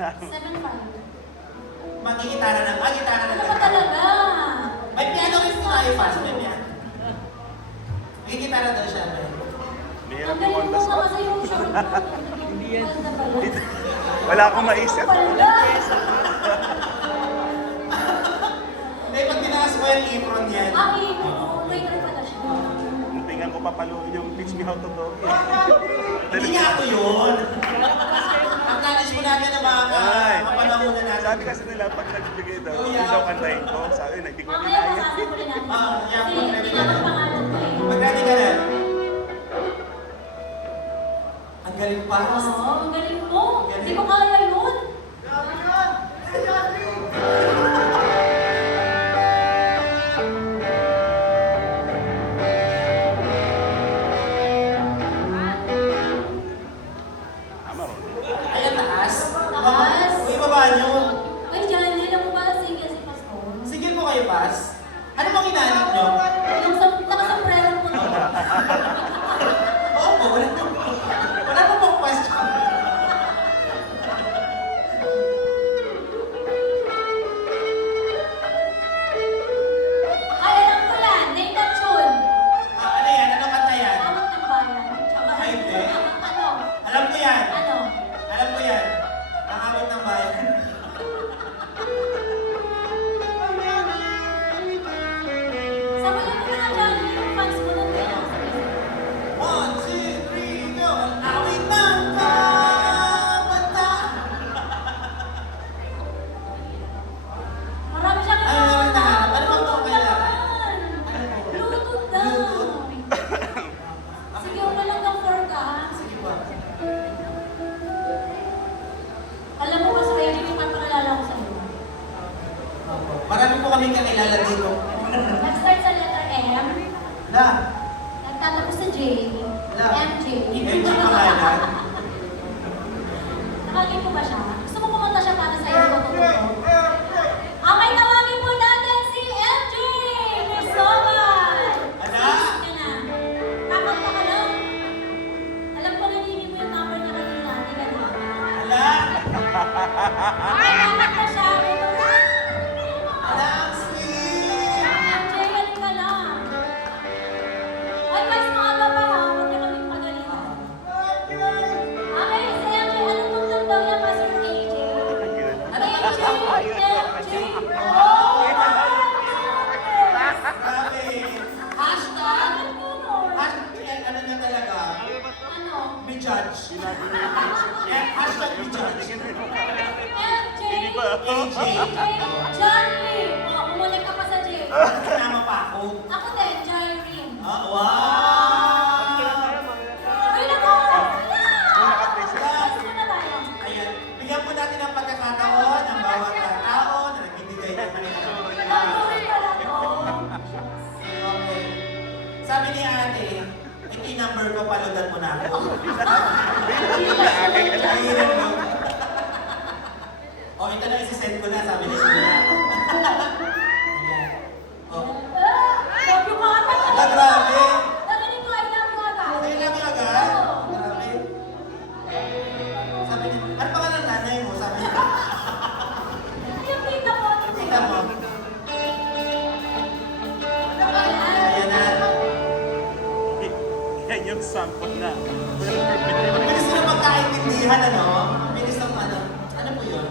7'5". Magigitara na. Gitara na Ano ba talaga? May piano rin tayo, Pas. May piano. May gitara daw siya. Ang galing mo nga kasi yung short mo. Hindi yan. Wala akong maisip. Hindi, pag tinakas ko yung apron yan. Wait, ano pala siya? Tingnan ko papaluin yung Teach Me How to Dog. Hindi nga ako yun. Ang knowledge mo natin na mga kapanahunan natin. Sabi kasi nila, pag nagbibigay daw, Oh, hindi yeah. daw kantahin ko. Sabi, hindi ko Mamaya kinaya. masasabuli natin. Yeah, Kasi hindi naman pangalan ko eh. Mag-ready ka na. Ang galing pa. Oo, ang galing mo. Hindi ko kaya yun. Tama ron. Ayan, taas. Taas. Uy, baba nyo. Uy, dyan, hindi lang mo ba sige si Pastor? Sigil mo kayo, Pas. Ano bang hinahanap nyo? Yung nakasombrero mo to. Oo po, wala pa pong question. Ay, alam ko yan. Name that tune. Ano yan? Anong kanta yan? Tawag ng bayan. Tsaka, Ay, hindi. ano? Alam ko yan. Ano? Alam ko yan. Ang awit ng bayan. Sabi lang mo na dyan, yung fans mo nun eh. 1, 2, 3, go! Ang awit ng kabata. Marami siyang Ay, meron na. Ano ba po kailangan? Bluetooth daw. Sige, wala lang ng fork ah. Sige po. Alam mo ba sa radio yung pagpakalala ko sa'yo? Marami po kaming kakilala dito. Nag-start sa letter M, Na, nagtatapos sa J, La. MJ. MJ pangalan. Nakagin ko ba siya? Gusto mo pumunta siya para sa'yo? Okay, tawagin po natin si MJ! Cristobal! Ala? Sige na. Takot ka ka lang. Alam ko nanini mo yung number niya kanina. Hindi ka na. Ala? Okay, takot na siya. Ala, ang sweet! MJ, halika ka lang. Ay, guys, maaga pa ha. Huwag niya kaming pagalitan. Okay, si MJ, ano tungtong daw niya pa si AJ? Ano ba MJ! MJ! Grabe. Hashtag. Hashtag, ano niya talaga? Ano? Be judge. Hashtag be judge. MJ! Hindi ba? AJ! John Lee! O, umulit ka pa sa J. Kasama pa ako. Ako din, Jyrene. Wow! Ay, nag-oras na! Naka-present. Guys, muna tayo. Ayan, bigyan po natin ng pagkakataon ng bawat tao na nagbibigay ng kanilang. Nag-oras pala to. Okay. Sabi ni ate, ito yung number ko, paludan mo na ako. Mahirap no? O, ito na isi-send ko na, sabi ni Sina. Ayan. O, Love you mga ala, grabe. Narinig ko, I love you agad. Ay, lang yung agad. Grabe. Sabi niya, ano pa ka ng nanay mo? Sabi niya, Yung tita mo. tingnan mo. Ayan. Ayan na. Yan yung sample na. Bilis na magkaintindihan, ano? Bilis ng ano? Ano po yun?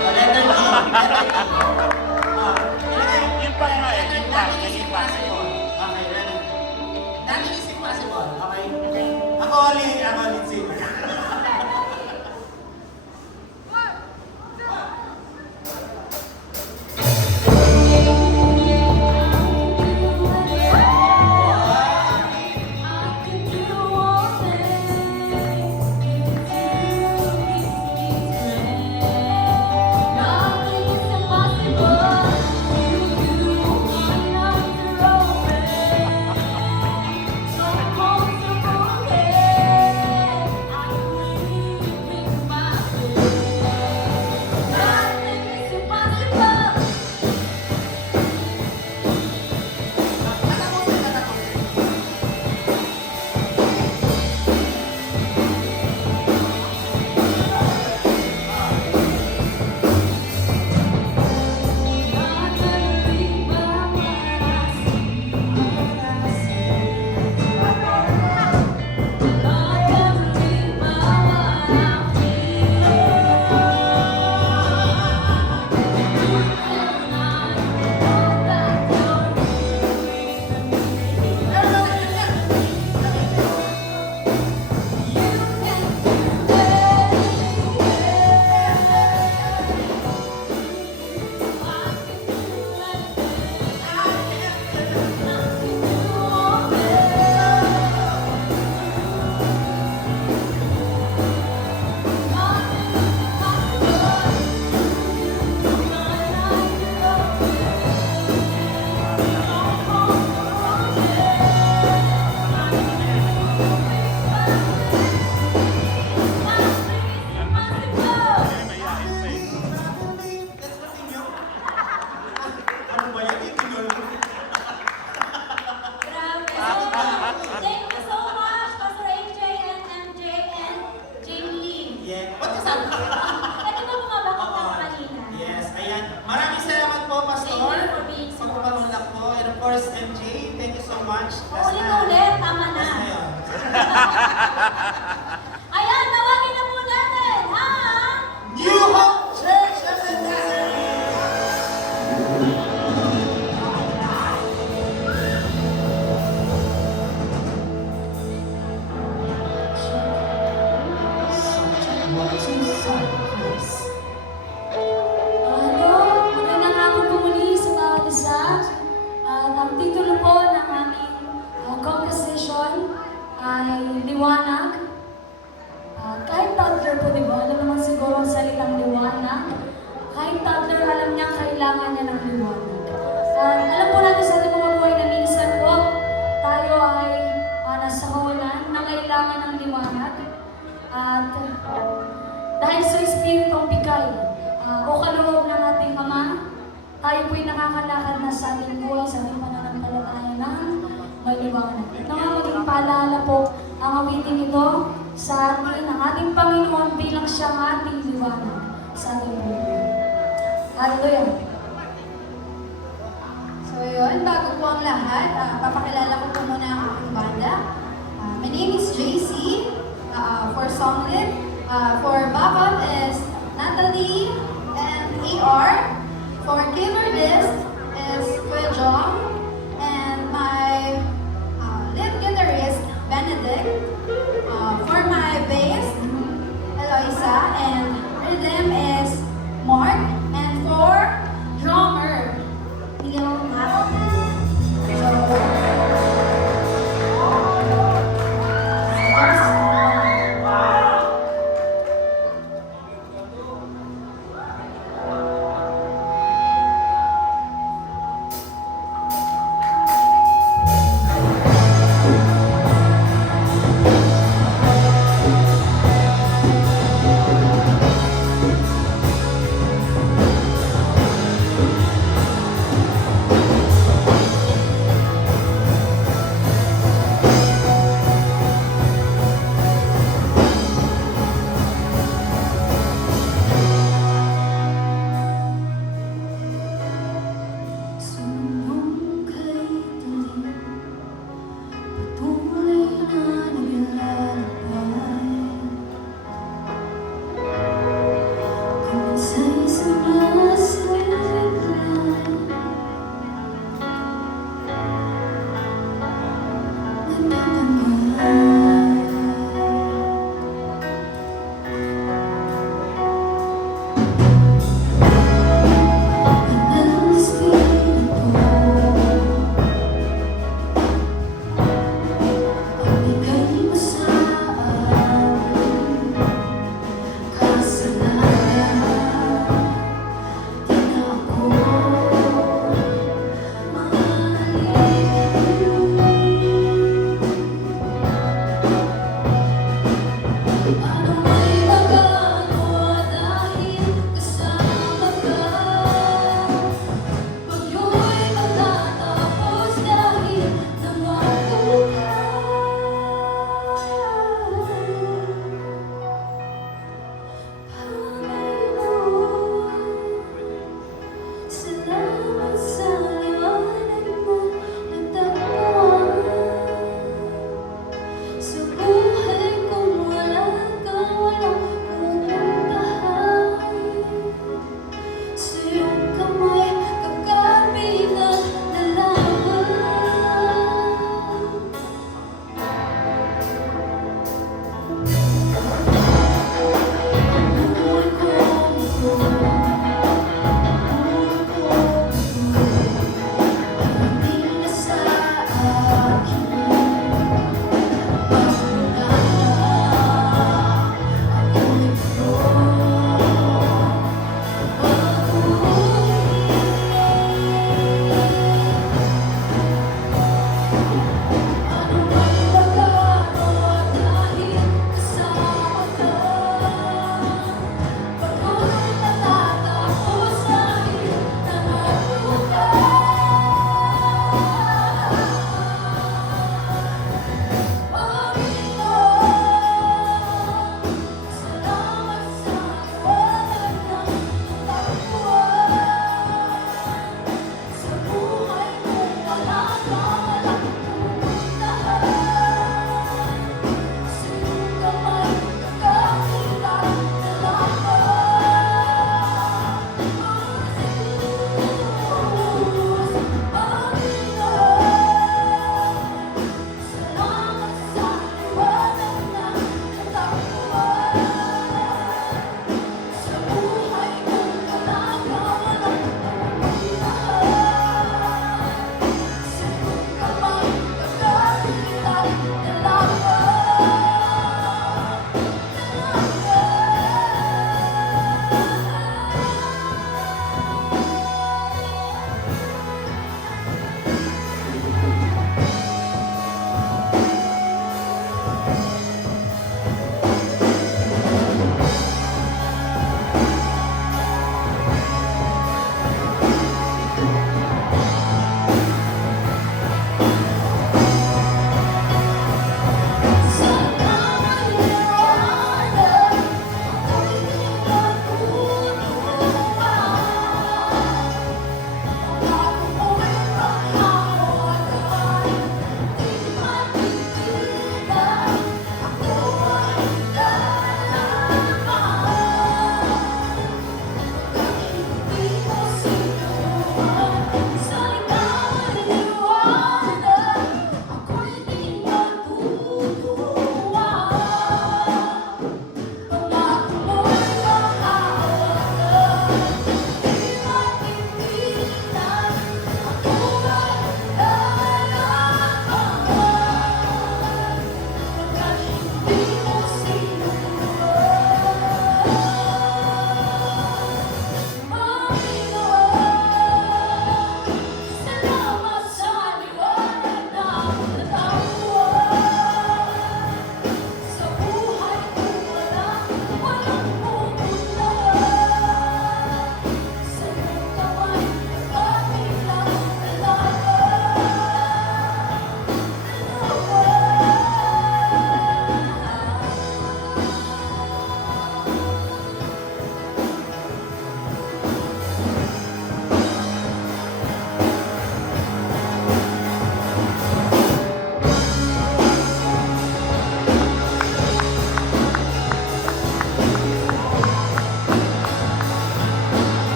Letter G. Letter G. Yung pang nga eh, yung pang, Nothing is yung pang. impossible. Okay, ready? Nothing is impossible. Okay? Ako ulit sino. I can do all things. Nothing is impossible. Ayan, tawagin na po natin, ang... New Hope Church of the Nazarene! Hello, magandang hapon po muli sa bawat isa. At ang titulo po ng aming composition ay Liwanag. Kahit toddler po, di ba? Alam naman siguro ang salitang liwanag. Kahit toddler, alam niya kailangan niya ng liwanag. Alam po natin sa ating mga buhay na minsan po, tayo ay nasa kawalan, nangailangan ng liwanag. At dahil sa Espiritong bigay o kaloob ng ating Ama, tayo po'y nakakalakad na sa ating buhay, sa ating pananampalataya ng maliwanag. Ito nga maging paalala po ang awitin ito sa atin, ang ating Panginoon bilang siyang ating liwanag sa ating buhay. Hallelujah! So yun, bago po ang lahat, papakilala ko po muna ang aking banda. My name is JC, for song lead. For backup is Natalie and AR. For keyboardist is Kuya John. And my lead guitarist, Benedict. For my bass, Eloisa. And rhythm is Mark. And for drummer, Neil Matthew. So, Sunong kay dilim, patuloy na naglalakbay. Kung minsa'y sumasaligay, Ang Espiritu, ibigay mo sa amin kasalanan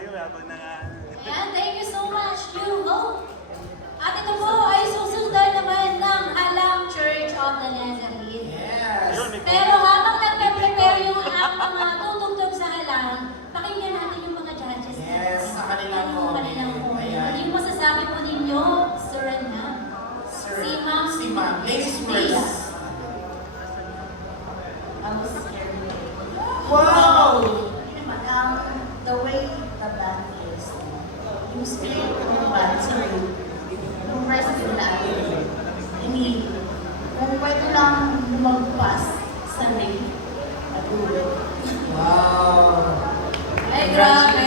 tayo habang nga. Ayan, thank you so much, New Hope. At ito po ay susundan naman ng Halang Church of the Nazarene. Yes. Yun, may Pero habang nagpe-prepare yung ang mga tutugtog sa halang, pakinggan natin yung mga judges. Yes, sa kanilang Yung comment. kanilang comment. Ayan. Yung masasabi po ninyo, Sir na? Sir, Si Ma'am. Si Ma'am. Ladies Dia. first. I was scared. Wow! The way the band is, yung spirit ng band sa group, yung presence natin, hindi, kung pwede lang lumagpas sa ring, at ulo. Wow! Ay, grabe!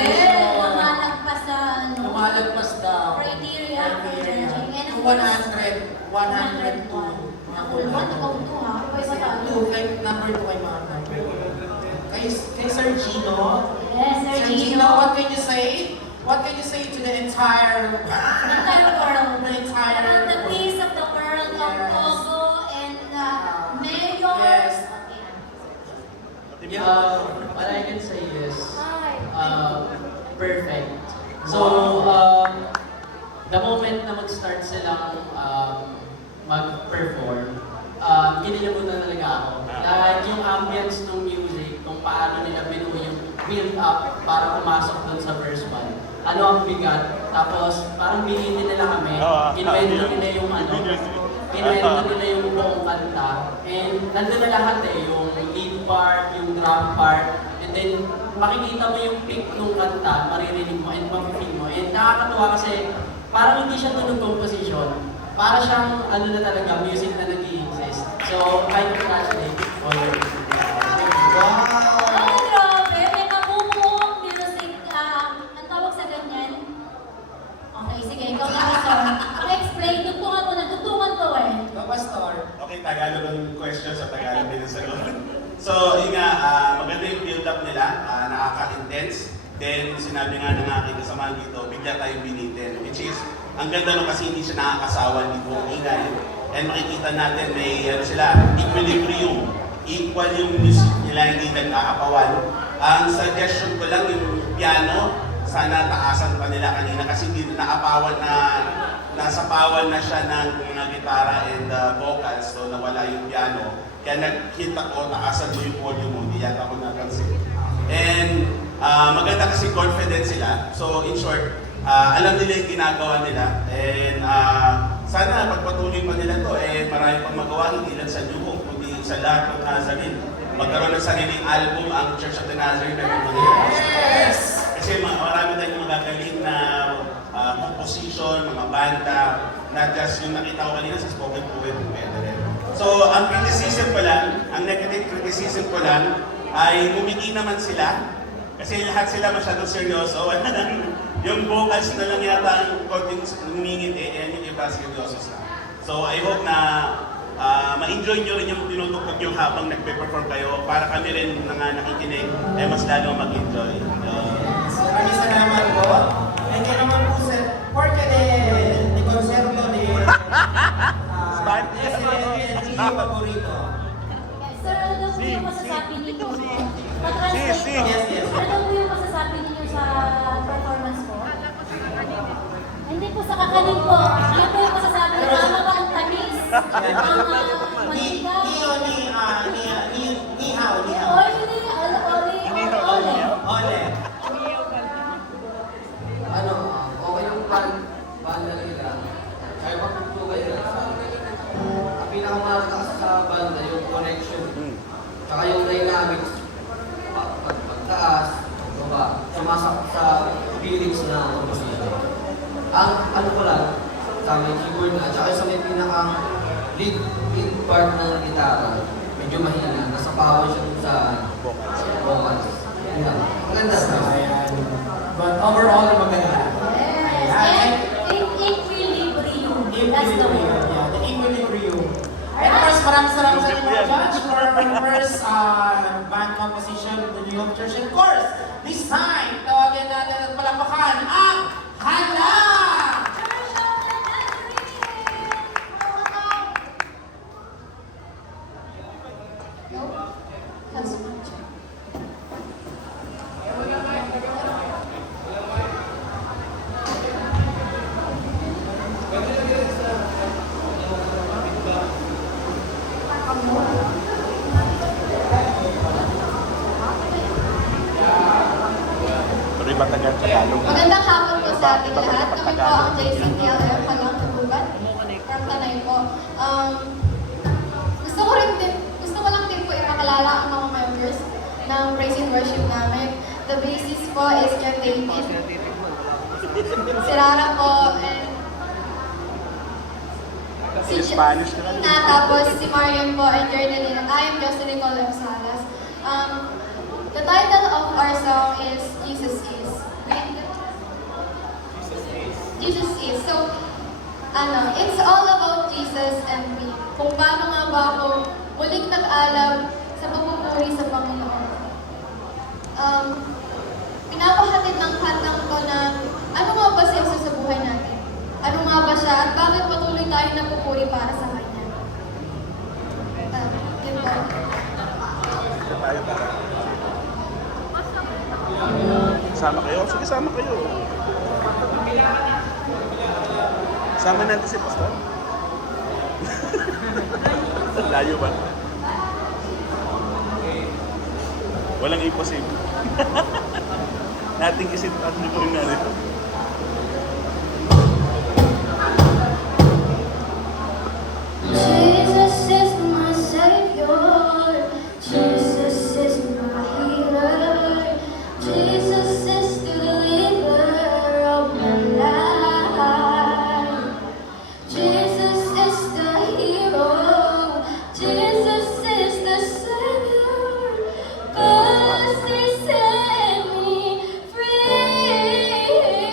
Lumalagpas sa ano? Lumalagpas daw. Criteria for judging. And of 100, course, 102. Ako naman, ikaw ito ha. Ikaw isa tayo. Number 2 kay Ma'am. Kay Sir Gino. Yes, Sir Gino. what can you say? What can you say to the entire Entire world. The entire About the world. peace of the world of Yes. Togo and the mayor. Yes. What I can say is Hi. perfect. So, the moment na mag-start silang mag-perform, kinilabutan talaga ako. Dahil yung ambience ng music, kung paano nila binuo yung build up para pumasok dun sa verse 1. Ano ang bigat, tapos parang binitin nila kami, invento nila yung ano, invento nila yung buong kanta, and nandun na lahat yung lead part, yung drum part, and then makikita mo yung pick ng kanta, maririnig mo, and ma-feel mo, and nakakatuwa kasi parang hindi siya tunog composition, para siyang ano na talaga, music na nag-i-exist. So, I congratulate all of you. Wow! Ay, grabe. May kabumuong music. Ang tawag sa ganyan? Okay, sige. Ikaw na ito. Explain. Tugtungan mo na. Tugtungan to eh. Pastor. Okay, Tagalog ang question sa Tagalog din ang sagot. So, yun nga, maganda yung build-up nila, nakaka-intense. Then, sinabi nga ng aking kasamahan dito, bigla tayong binitin. Which is, ang ganda nung kasi hindi siya nakakasawa dito ang ingay. And makikita natin may sila, equilibrium. Equal yung music nila, hindi nagkakapawan. Ang suggestion ko lang yung piano, sana taasan pa nila kanina kasi hindi nakapawan na nasa pawan na siya ng mga gitara and vocals, so nawala yung piano. Kaya nag-hit ako, taasan mo yung volume mo, hindi yata ako napansin. And maganda kasi confident sila. So in short, alam nila yung ginagawa nila. And sana pagpatuloy pa nila to, marami pang magawa, hindi lang sa New Hope, kundi sa lahat ng Nazarene. Magkaroon ng sariling album ang Church of the Nazarene na mga Yes! kasi marami tayong magagaling na composition, mga banda, not just yung nakita ko kanina sa spoken poet, pwede rin. So, ang criticism ko lang, ang negative criticism ko lang, ay ngumiti naman sila. Kasi lahat sila masyadong seryoso. Yung vocals na lang yata ang konting ngumingit and yung iba seryoso sila. So, I hope na ma-enjoy nyo rin yung tinutugtog nyo habang nagpe-perform kayo para kami rin na nakikinig mas lalo mag-enjoy. Maraming salamat po. And kaya naman po sir, porque de concierto de hindi paborito. Sir, ano po yung masasabi ninyo? Pa-translate Si. ko. Yes, yes. Ano po yung masasabi ninyo sa performance ko? Hindi po sa kakanin po. Ano po yung masasabi niyo? Tama ba ang tamis? Ang mantika? Ni hao. Oily, ole. Ole. Ano, okay yung banda nila. Kaya magtugtog kayo. Ang pinakamalakas sa banda, yung connection. Tsaka yung dynamics. Pagtaas, baba, sumasakot sa feelings na composition. Ang ano ko lang, sa may keyboard na, tsaka sa may pinakang lead part ng gitara, medyo mahina. Nasa power siya dun sa vocals. Yun lang. Maganda sa But overall, maganda. Yes. Ayan. And equilibrium. That's the word. Yeah, the equilibrium. And of course, maraming salamat sa inyo mga judge for our first band composition of the New Hope Church. And of course, this time, tawagin natin at palakpakan ang Hala! Church of the Nazarene! No? That's much. Magandang hapon po sa ating lahat. Kami po ang JCTLF Halang Tubugan. From Tanay po. Gusto ko lang din po ipakilala ang mga members ng Praise and Worship namin. The basis po is Ken David. Si Rara po and si Spanish ka na. tapos si Marian po and Journalina. I am Justin Nicole M. Salas. The title of our song is Jesus Is. Jesus Is. So, it's all about Jesus and me. Kung paano nga ba ako muling nag-alam sa pagpupuri sa Panginoon. Pinapahatid ng kantang ko na ano nga ba siya sa buhay natin? Ano nga ba siya at bakit patuloy tayo napupuri para sa Kanya? Yun po. Sama kayo? Sige, sama kayo. Sama natin si Pastor. Layo ba? Walang imposible. Nating isip at lukurin natin. Jesus is my Savior. Jesus is my healer. Jesus is the deliverer of my life. Jesus is the hero. Jesus is the Savior. 'Cause He set me free.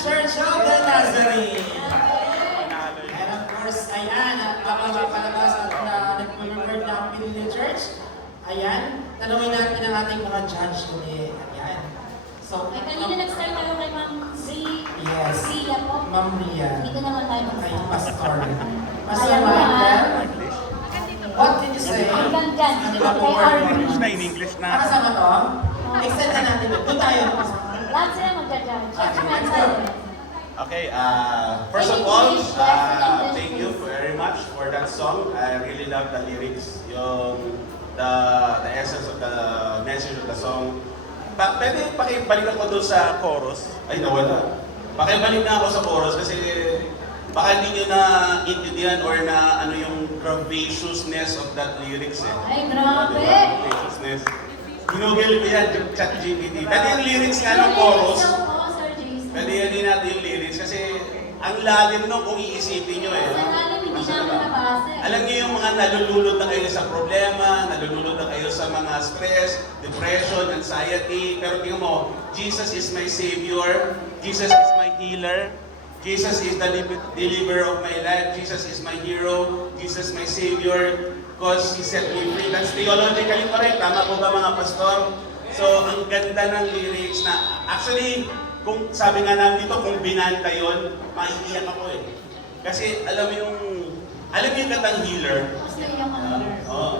Church of the Nazarene. And of course, ayan, palabas na nag-record na ang Pinili Church. Ayan, tanungin natin ang ating mga judge ulit. Ayan. So, Ay, kanina nag-start tayo kay Ma'am Z. Yes. Zia po. Ma'am Ria. Dito naman tayo Kay mag-start. Pastor. Pastor Ayan, Michael. What can you say? Ang ganda. Ano ba po Kay word Arvin. mo? Na in English na. Nakasama to? Extend na natin. Doon tayo. Lahat sila magja-judge. Okay, first of all, thank you very much for that song. I really love the lyrics, the essence of the message of the song. Pwede pakibalik ako doon sa chorus. Ay, nawala. Pakibalik na ako sa chorus kasi baka hindi nyo na intindihan or na ano yung gravaciousness of that lyrics eh. Ay, grabe. Gravaciousness. Ginugel ko yan, chat GPT. Pwede yung lyrics nga ng chorus. Pwede yan din natin yung lyrics kasi ang lalim no kung iisipin nyo eh. Sa lalim, hindi namin nabasa. Alam niyo yung mga nalululot na kayo sa problema, nalululot na kayo sa mga stress, depression, anxiety. Pero tingnan mo, Jesus is my Savior, Jesus is my healer, Jesus is the deliverer of my life, Jesus is my hero, Jesus my Savior, because He set me free. That's theologically correct. Tama po ba mga pastor? So, ang ganda ng lyrics na, actually, kung sabi nga namin dito, kung binanta yun, maiiyak ako eh. Kasi alam mo yung katang healer? Gusto yung ano.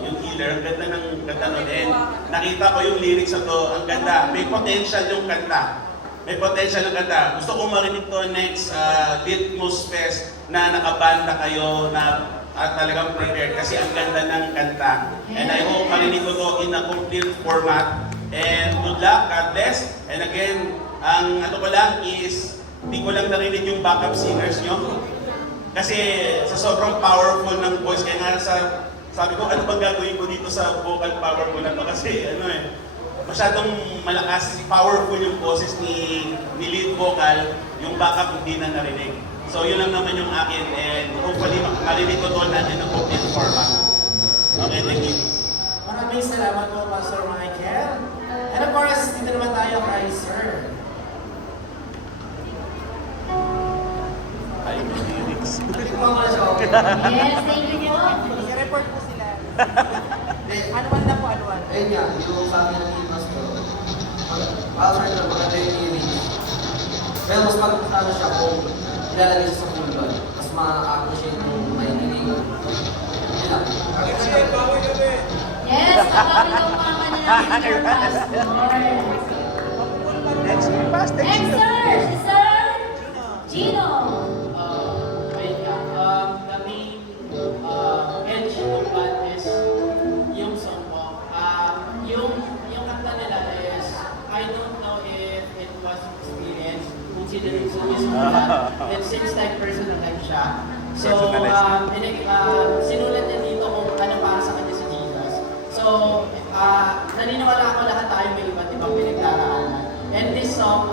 Yung healer, ang ganda ng kanta nun. And nakita ko yung lyrics na to, ang ganda. May potential yung kanta. May potential yung kanta. Gusto kong marinig to next Litmus Fest na nakabanda kayo na talagang prepared kasi ang ganda ng kanta. And I hope marinig ko to in a complete format. And good luck, God bless. And again, ang ano ko lang is, hindi ko lang narinig yung backup singers nyo. Kasi sa sobrang powerful ng voice, kaya nga sabi ko, ano bang gagawin ko dito sa vocal power ko na to? Kasi ano eh, masyadong malakas, powerful yung boses ni lead vocal, yung backup hindi na narinig. So yun lang naman yung akin and hopefully marinig ko to na in a complete format. Okay, thank you. Maraming salamat po, Pastor Michael. And of course, dito naman tayo kay Sir. Ay, yung lyrics. Yes, thank you po. I-report po sila. Anuan na po, anuan. Ayun nga, yung sabi ng pastor, pastor na maganda yung lyrics. Pero mas ano siya kung ilalagay siya sa kulban. Mas ma-appreciate yung may meaning. Yun lang. Yes, kapag yung mama na namin your pastor. Next Next, sir! Si Sir Gino. Wait ka. The main edge ng band is yung song ko. Yung kanta nila is, I don't know if it was experience, considering sa music nila. It seems like personal life siya. So, sinulat niya dito kung ano para sa kanya si Jesus. So, naniniwala ako lahat tayo may iba't ibang pinagdaraanan. And this song,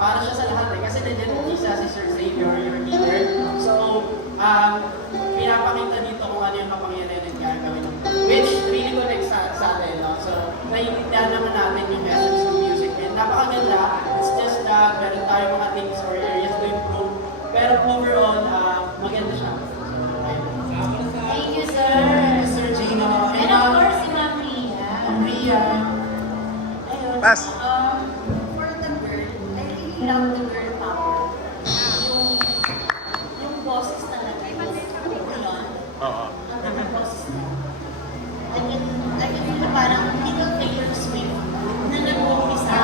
para siya sa lahat eh. Kasi nandiyan isa si Sir Xavier, your healer. So, pinapakita dito kung ano yung kapangyarihan ng gagawin. Which really connects sa atin, no? So, naiintindihan naman natin yung essence ng music. And napakaganda. It's just meron tayo mga things or areas to improve. Pero overall, maganda siya. Thank you, sir. Sir Gino. And of course, si Ma'am Ria. Ria. Ayun. Pass. For the girl, I really love the girl power. Yung boses talaga. Yun. Oo. Ang ganda ng boses niya. I can feel na parang little Taylor Swift na nag-umpisa.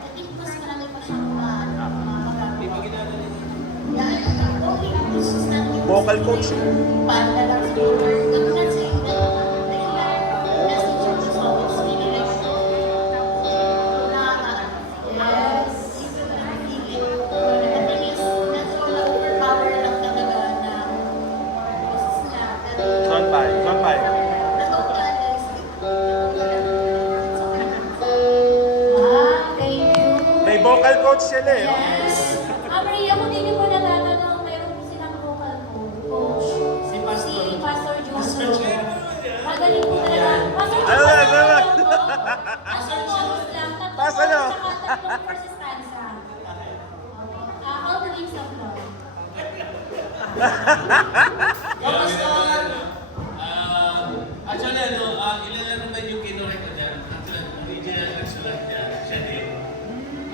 I think mas marami pa siyang magagawa. Yeah, okay. This is not yung Vocal coach. banda lang siguro. I'm not saying that the message of the song is really like yes, you can really feel it. The thing is, that's all the overpower lang talaga na boses niya. Zone 5, zone 5. Wow, thank you. May vocal coach sila eh. Yes. Ma'am Ria, kung di niyo po natatanong, mayroon po silang vocal coach. Si Pastor. Si Pastor Pastor Joso. Joso. Magaling po talaga. Pastor Ano Joso, ba? Pastor Joso lang. Pas ano? Tatlong verse stanza. Pastor! Actually, ilan naman yung kinorek ko dyan. Actually, original nagsulat dyan, siya din.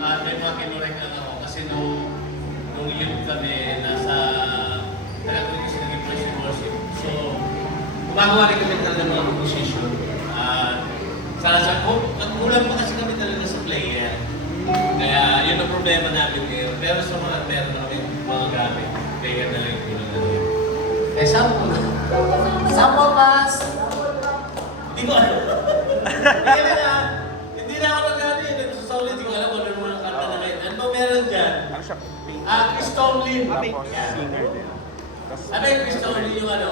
May mga kinorek lang ako kasi nung youth kami, talagang kasi naging praise and worship. So, gumagawa rin kami talaga ng mga composition. Kulang pa kasi kami talaga sa player. Kaya yun ang problema namin ngayon. Pero sa mga meron na kami mga gamit. Player na lang yung kulang namin. Eh, sample. Sample, Pas. Hindi ko alam. Hindi na ako nag-ano yun. Nagsusolid. Hindi ko alam kung ano yung mga kanta na ngayon. Ano ba meron dyan? Christone Lin. Ano yung Christone Lin yung ano?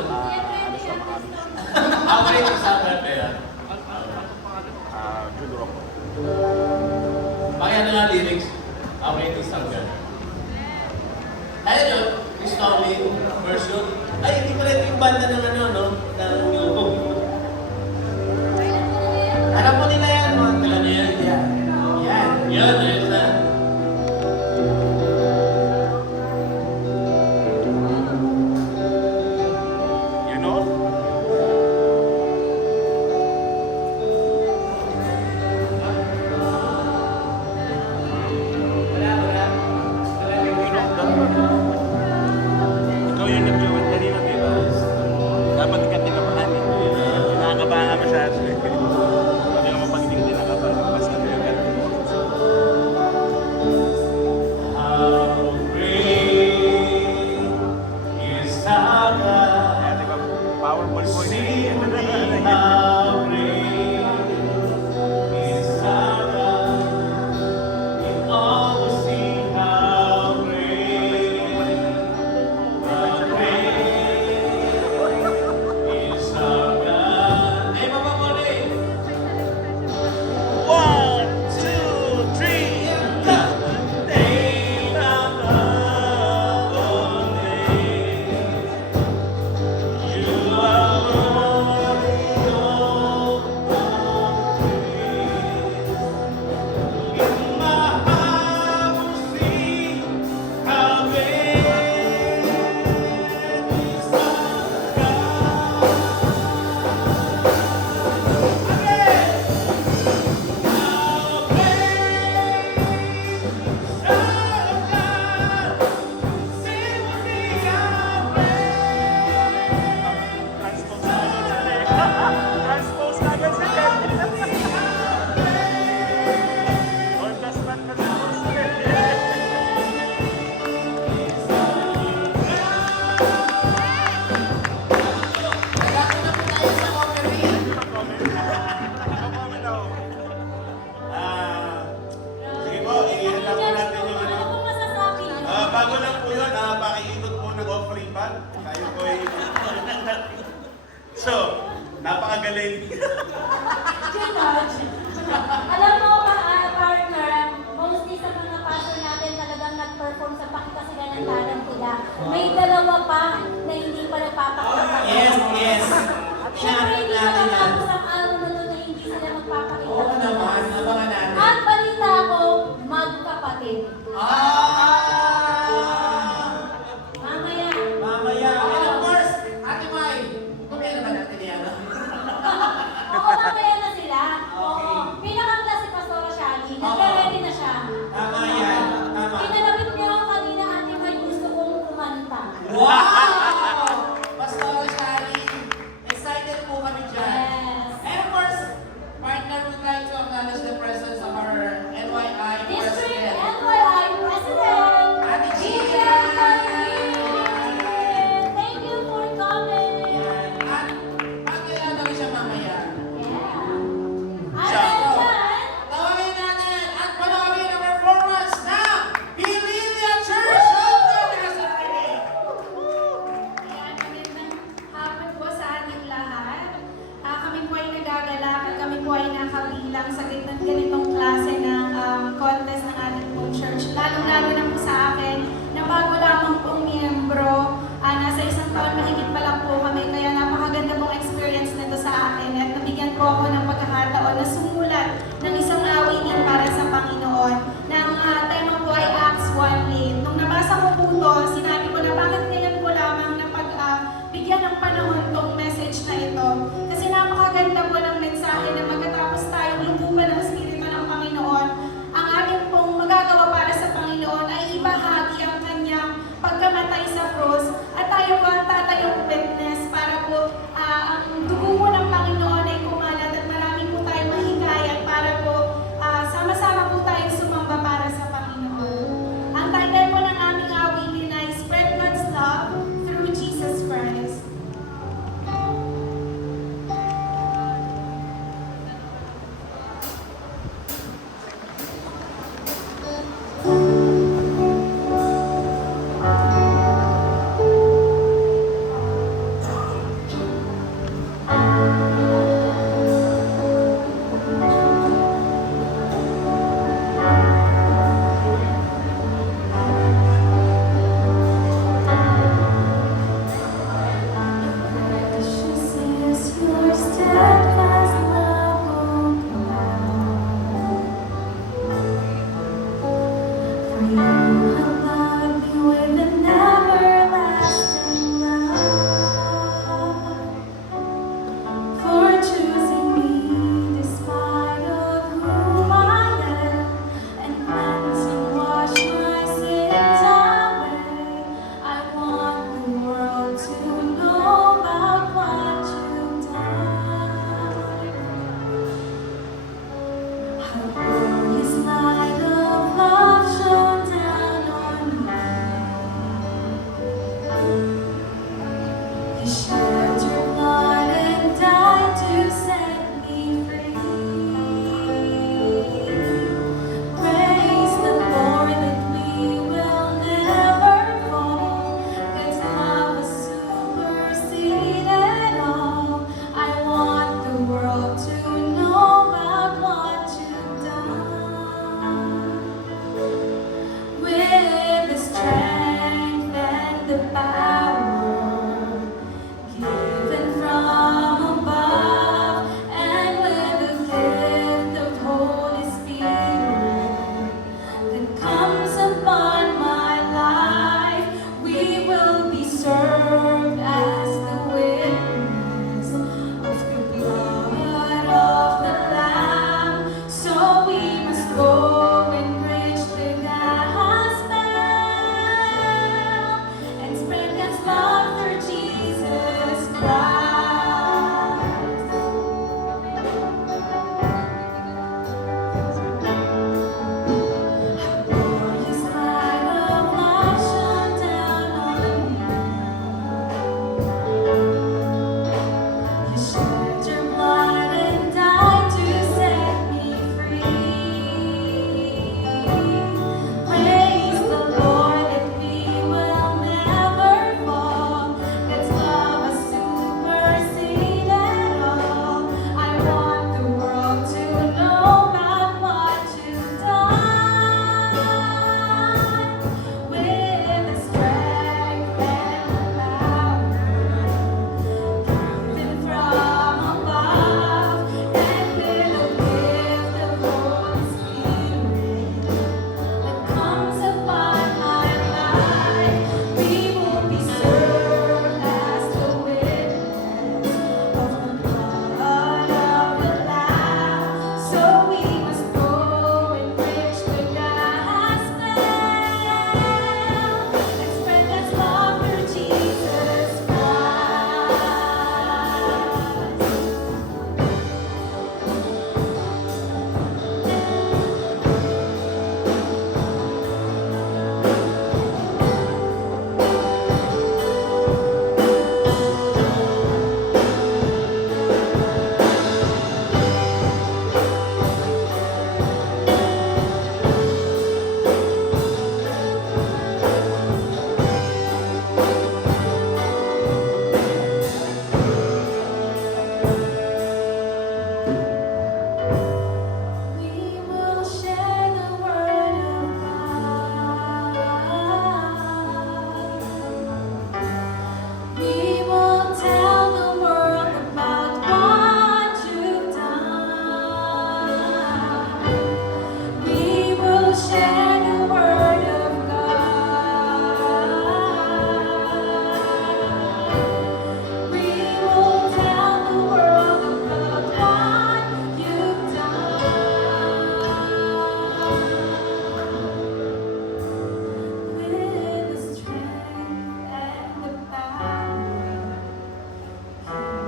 Ako rin yung Summer ba yan? Pakaya na nga lyrics. Ako rin yung Summer. Ayun yun. Christone Lin version. Ay, hindi pala ito yung banda ng ano, no? Ng grupo. Alam mo nila yan, mga kailan na yan. Yan. Yan, ayun na. You know? Ikaw yung nag-join kanina, di ba? Dapat ka tinabahan eh. Nakakabahan ka masyado eh. Sabi nga pag hindi ka tinakabahan, basta na yung gano'n. How great is our God. Kaya di ba, powerful voice. See how great is our God. In all we see how great is our God. Ay, mapapuli! 1, 2, 3. Name above all names. You are worthy of all praise. In my heart will sing how great is our God. Again. How great is our God. Sing with me, how Transpose na agad si Kevin. Or plus man na transpose na Kevin. Malaki na po tayo sa offering. Sige po, ihanda po natin yung ano. Ano pong masasabi niyo? Bago lang po yun, pakiikot po ng offering bag. Tayo po ay... So, napakagaling. Alam mo, partner, mostly sa mga pastor natin talagang nag-perform sa pakikasigan ng talent nila. May dalawa pa na hindi pa nagpapakita. Yes. Siyempre, hindi pa Natin yan. natapos ang araw na to na hindi sila magpapakita. Oo naman, abangan natin. At balita ko, magkapatid. Mamaya. Mamaya. And of course, Ate Mai, kumaya naman natin yan. you have loved me with an everlasting love, for choosing me despite of who I am, and cleanse and wash my sins away. I want the world to know about what you've done. How glorious light of love shone down on me. You shed your blood and died to set me free. Praise the Lord that we will never fall. God's love has superseded all. I want the world to know about what you've done. With the strength and the power given from above, and with the gift of Holy Spirit that comes upon my life, we will be served as the witness of the blood of the Lamb. So we must go and preach the gospel and spread God's love through Jesus Christ. Glorious light of love shone down on me. You shed your blood and died to set me free. Praise the Lord that we will never fall. God's love has superseded all. I want the world to know about what you've done. With the strength and the power given from above, and with the gift of Holy Spirit that comes upon my life, we will be served as the witness of the blood of the Lamb. So we must go and preach the gospel and spread God's love through Jesus Christ. We will share the word of God. We will tell the world about what you've done. We will share the word of God. We will tell the world about what you've done. With the strength and the power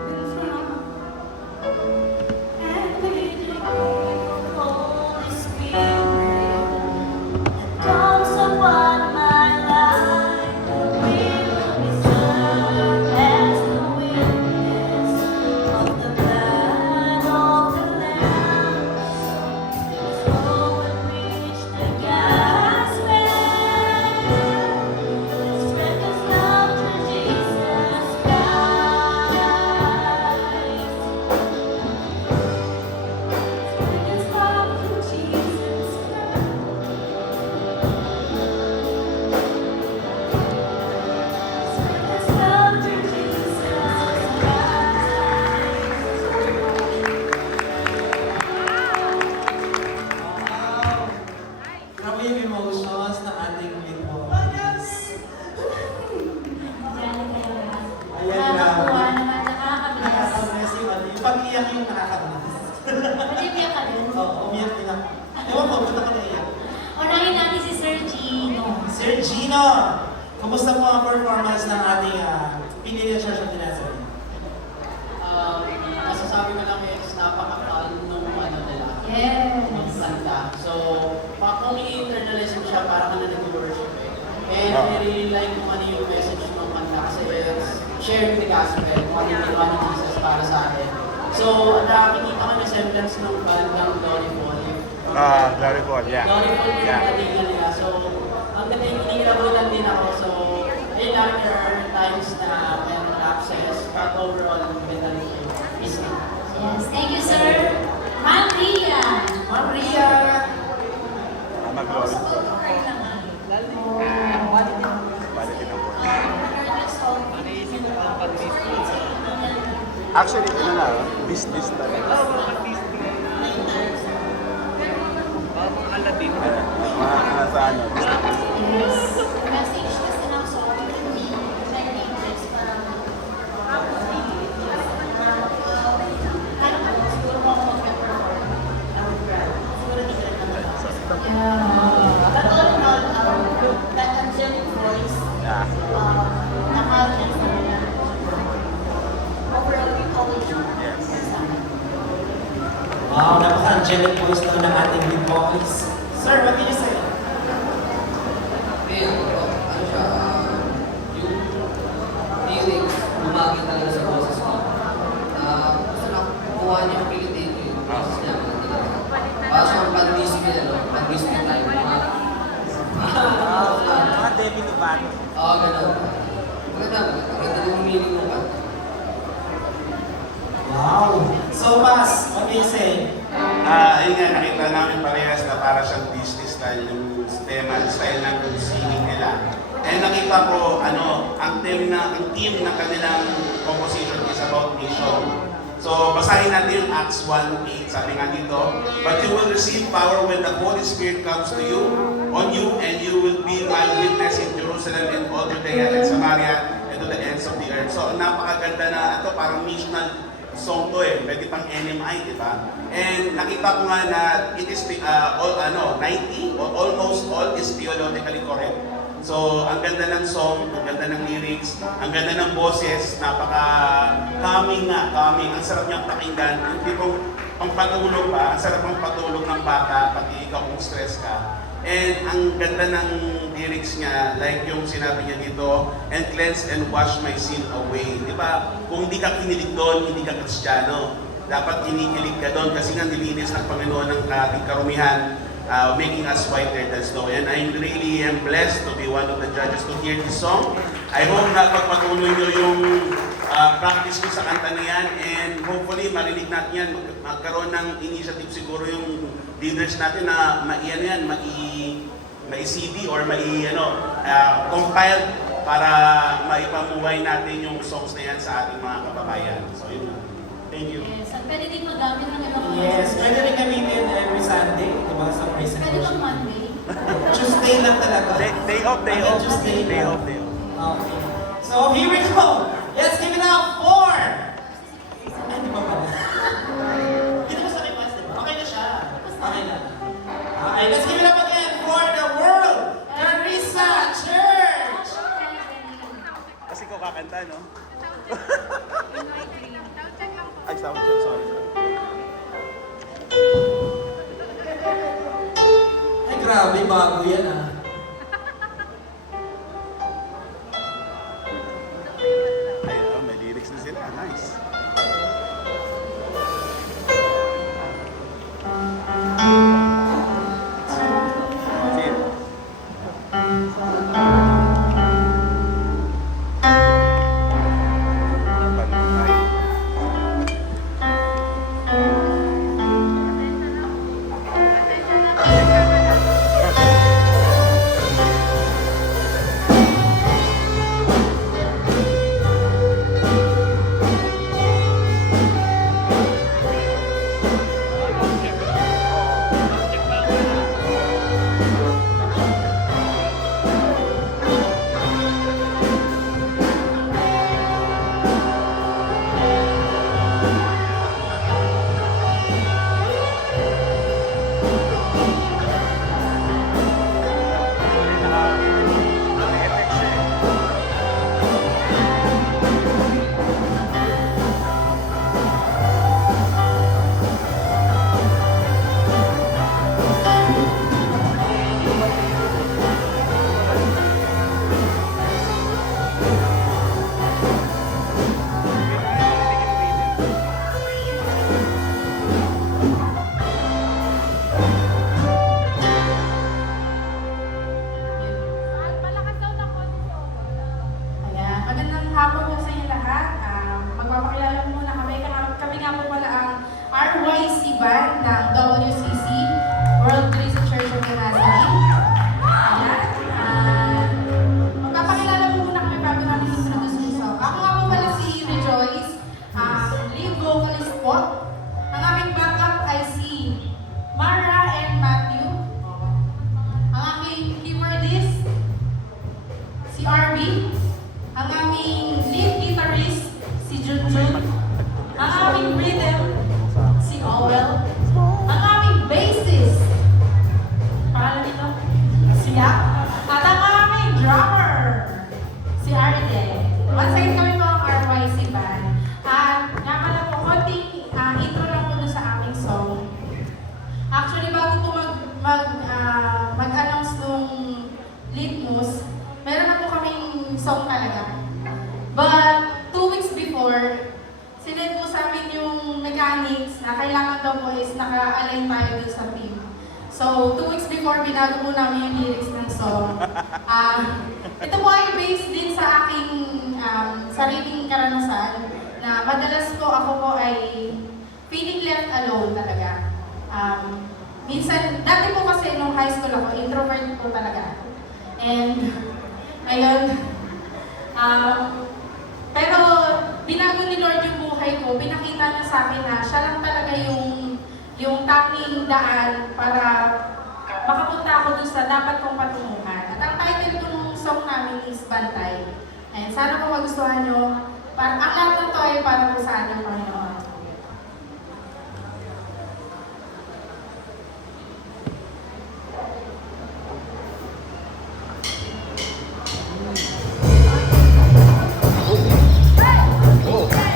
given from, and with the gift of Holy Spirit that comes upon my life, we will be served as the witness of the blood of the Lamb. Go and preach the gospel, spread God's love through Jesus Christ. Spread God's love through Jesus Grabe yung emotions. Sir Gino, kumusta po ang performance ng ating Pinili Church of the Nazarene? Masasabi ko lang is napaka-calm nung ano nila. Yes. Nung kanta. So, kung i-internalize mo siya, parang ka na nag-worship eh. And I really like kung ano yung message ng kanta kasi it's sharing the gospel, kung ano yung ginawa ni Jesus para sa atin. So, nakikita ko yung semblance ng bandang Glory Fall. Glory Fall, yeah. Glory Fall yung Yeah. datingan nila. So, ang dating kinikilabutan din ako. So, ayun lang, there are times na may lapses, but overall, ganda rin yung listening. Yes, thank you, sir. Ma'am Ria. Ma'am Ria! Mag-glory Fall. Quality ng work. Actually, ano na, business talaga. Nasa ano, business. Message kasi ng song, hindi very interest parang kaya ko siguro mo ako mag-perform. I would cry. Siguro hindi ko rin naman. But all in all, that angelic voice, Yeah. nakakalimutan sa nila. Overall, we always Yes. Wow, napaka-angelic voice daw ng ating lead vocalist. Sir, what can you say? Ayun, ano siya, yung lyrics, lumaki talaga sa boses ko. Gusto na kuha niya yung pilitin ko yung boses niya. Para siyang pan-display, ano, pan-display tayo. Mga Demi Lovato. Oo, ganun. Maganda, maganda yung meaning ng kanta. Wow! So, Pas, what can you say? Ayun nga, nakita namin parehas na para siyang business style, yung style ng singing nila. And nakita ko, ang theme ng kanilang composition is about mission. So, basahin natin yung Acts 1:8, sabi nga dito, "But you will receive power when the Holy Spirit comes to you, on you, and you will be my witness in Jerusalem and all Judea and Samaria and to the ends of the earth." So, napakaganda na ito, parang missional song to eh, pwede pang NMI, di ba? And nakita ko nga na it is almost all is theologically correct. So, ang ganda ng song, ang ganda ng lyrics, ang ganda ng boses, napaka-calming nga, calming. Ang sarap niyang pakinggan. Yung tipong pangpatulog pa, ang sarap ng patulog ng bata, pati ikaw kung stress ka. And ang ganda ng lyrics niya, like yung sinabi niya dito, "And cleanse and wash my sin away." Di ba? Kung hindi ka kinilig doon, hindi ka Kristiyano. Dapat kinikilig ka doon kasi nga nilinis ng Panginoon ng ating karumihan, making us whiter than snow. And I really am blessed to be one of the judges to hear this song. I hope na pagpatuloy nyo yung practice nyo sa kanta na yan, and hopefully marinig natin yan, magkaroon ng initiative siguro yung leaders natin na mai-CD or compiled para maipamuhay natin yung songs na yan sa ating mga kababayan. So yun lang. Thank you. Yes, at pwede din magamit ng ibang Yes, pwede rin gamitin every Sunday, di ba, sa praise and Pwede bang worship. Monday? Tuesday lang talaga. Day off, day off. Tuesday Day lang. off, day off. Okay. So, here we go. Let's give it up for... Ay, di ba pala? Hindi naman sa request, di ba? Okay na siya. Okay na. Okay, let's give it up again for the World Teresa Church! Kasi ko kakanta, no? Ay, sound check, sorry. Ay, grabe, bago yan ah. Ay, may lyrics na sila. Nice. Yep. At ang aming drummer, si Arde. Once again kami po ang RYC Band. At nga pala po, konting intro lang po doon sa aming song. Actually, bago po mag-announce nung Litmus, meron na po kaming song talaga. But 2 weeks before, sinend po sa amin yung mechanics na kailangan daw po is naka-align tayo dun sa team. So, 2 weeks before, binago po namin yung lyrics ng song. Ito po ay based din sa aking sariling karanasan na madalas po ako po ay feeling left alone talaga. Minsan, dati po kasi nung high school ako, introvert po talaga. And, ayun, pero binago ni Lord yung buhay ko, pinakita niya sa akin na siya lang talaga yung tanging daan para makapunta ako dun sa dapat kong patunguhan. At ang title ko nung song namin is Bantay. And sana po magustuhan nyo. Ang lahat ng to ay para po sa ating Panginoon. Isa.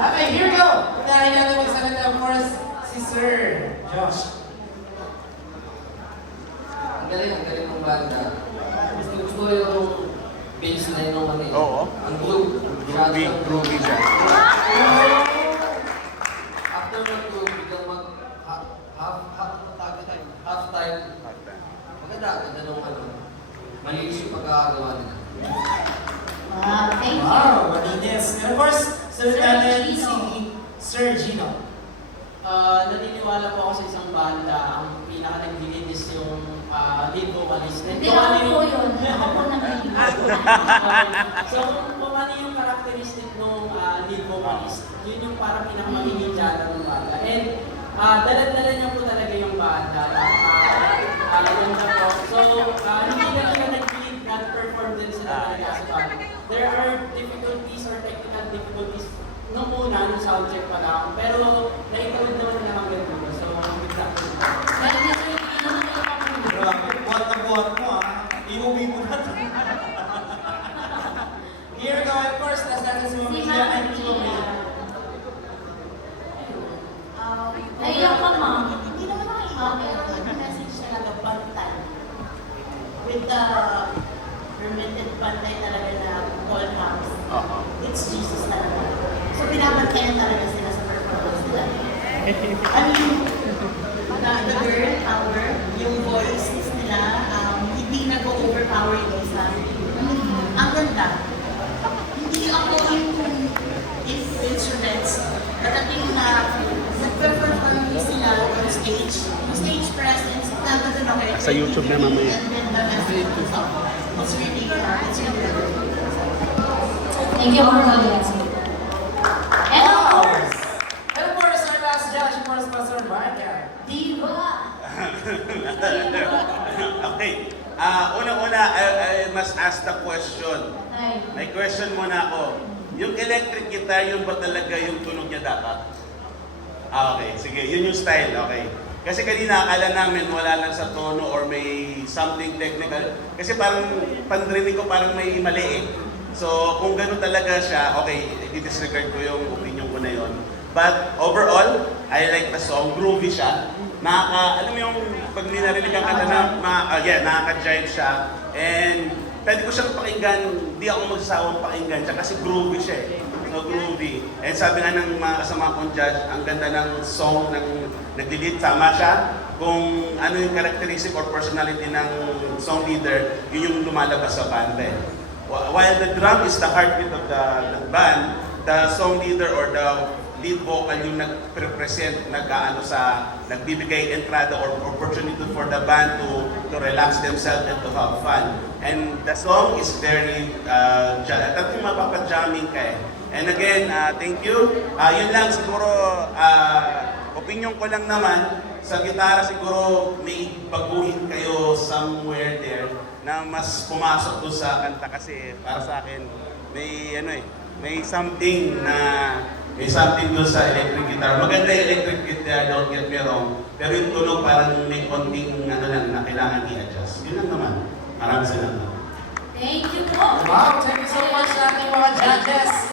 Okay, here we go. Unahin natin magsalita, of course, si Sir Josh. Ang galing ng banda. Gusto ko yung baseline ng ano eh. Oo. Ang groove. Groovy siya. After mag-groove, biglang half time. Maganda nung ano. Malinis yung pagkakagawa nila. Wow, thank you. Wow, malinis. And of course, sunod natin si Sir Gino. Naniniwala po ako sa isang banda, ang pinaka-naglilinis yung lead vocalist. Hindi ako po yun. Ako po nakikinig. So kung ano yung characteristic ng lead vocalist, yun yung parang pinaka-magiging dyan ng banda. And dala-dala niya po talaga yung banda. Ganda po. So hindi na sila nag-lead, nag-perform din sila talaga sa banda. There are difficulties or technical difficulties nung una, nung soundcheck pa lang. Pero naitawid naman nila hanggang dulo. So, bigla po. Buhat na buhat mo iuwi mo na ito. Here we go, of course, last natin si Mamia and si Mamia. Naiyak ka, ma'am. Hindi naman ako yung message talaga bantay. With the permitted bantay talaga na Paul House. It's Jesus talaga. So binabantayan talaga sila sa performance nila. I mean, the girl power, yung voices nila, hindi nag-overpower yung isa. Ang ganda. Hindi ako yung instruments. Natating na nag-perform sila on stage. Yung stage presence, nandun ako. Sa YouTube na mamaya. And then the message is up. It's really good. Thank you, Margaret. And of course, And of course, our last judge, of course, Pastor Micah. Diva! Okay. Una-una, I must ask the question. Ay. May question muna ako. Yung electric guitar, yun ba talaga yung tunog niya dapat? Okay. Sige, yun yung style. Okay. Kasi kanina akala namin wala lang sa tono or may something technical. Kasi parang panrinig ko parang may mali eh. So kung gano'n talaga siya, okay, i-disregard ko yung opinion ko na yun. But overall, I like the song. Groovy siya. Alam mo yung pag narinig ang kanta na, nakaka-jive siya. And pwede ko siyang pakinggan, di ako magsasawang pakinggan siya kasi groovy siya eh. No, groovy. And sabi nga ng mga kasama kong judge, ang ganda ng song ng nag-lead, tama siya. Kung ano yung characteristic or personality ng song leader, yun yung lumalabas sa banda eh. While the drum is the heartbeat of the band, the song leader or the lead vocal yung nag-represent, nagbibigay entrada or opportunity for the band to relax themselves and to have fun. And the song is very, tatlong mapapa-jamming ka eh. And again, thank you. Yun lang siguro, opinion ko lang naman, sa gitara siguro may baguhin kayo somewhere there na mas pumasok doon sa kanta kasi para sa akin may something doon sa electric guitar. Maganda yung electric guitar, don't get me wrong. Pero yung tunog parang may konting lang na kailangan i-adjust. Yun lang naman. Maraming salamat. Thank you po. Wow, thank you so much sa ating mga judges.